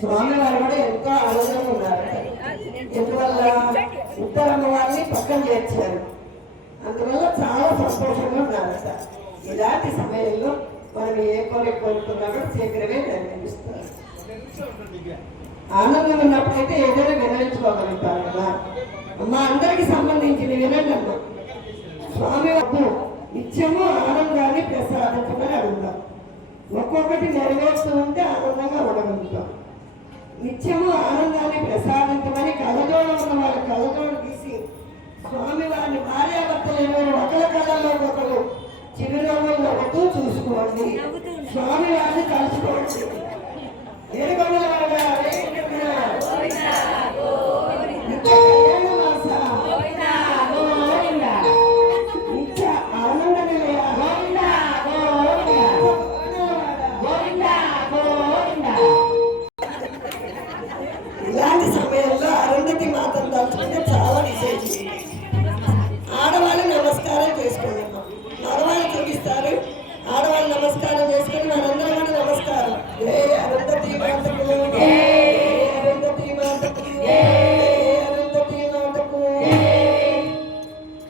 స్వామివారు కూడా ఎంతో ఆనందంగా ఉన్నారు. ఎందువల్ల ఉత్తరమ్మ వారిని పక్కన చేర్చారు, అందువల్ల చాలా సంతోషంగా ఉన్నారట. ఇలాంటి సమయంలో మనం ఏ కోరుకున్నా కూడా శీఘ్రమే నిర్ణయిస్తారు. ఆనందం ఉన్నప్పుడైతే ఏదైనా వినయించుకోగలుగుతారు కదా. అమ్మ అందరికి సంబంధించింది వినండి అమ్మ. స్వామి వద్దు నిత్యము ఆనందాన్ని ప్రసాదించమని అడుగుతాం. ఒక్కొక్కటి నెరవేరుతూ ఉంటే ఆనందంగా ఉండగలుగుతాం. నిత్యము ఆనందాన్ని ప్రసాదించమని కళ్ళజోడు ఉన్న వాళ్ళ కళ్ళజోడు తీసి స్వామి వారిని భార్యాభర్తలు ఒకరి కళ్ళలో ఒకరు చిరునవ్వులు నవ్వుతూ చూసుకోండి. స్వామి వారిని కలుసుకోండి. ఏడుకొండ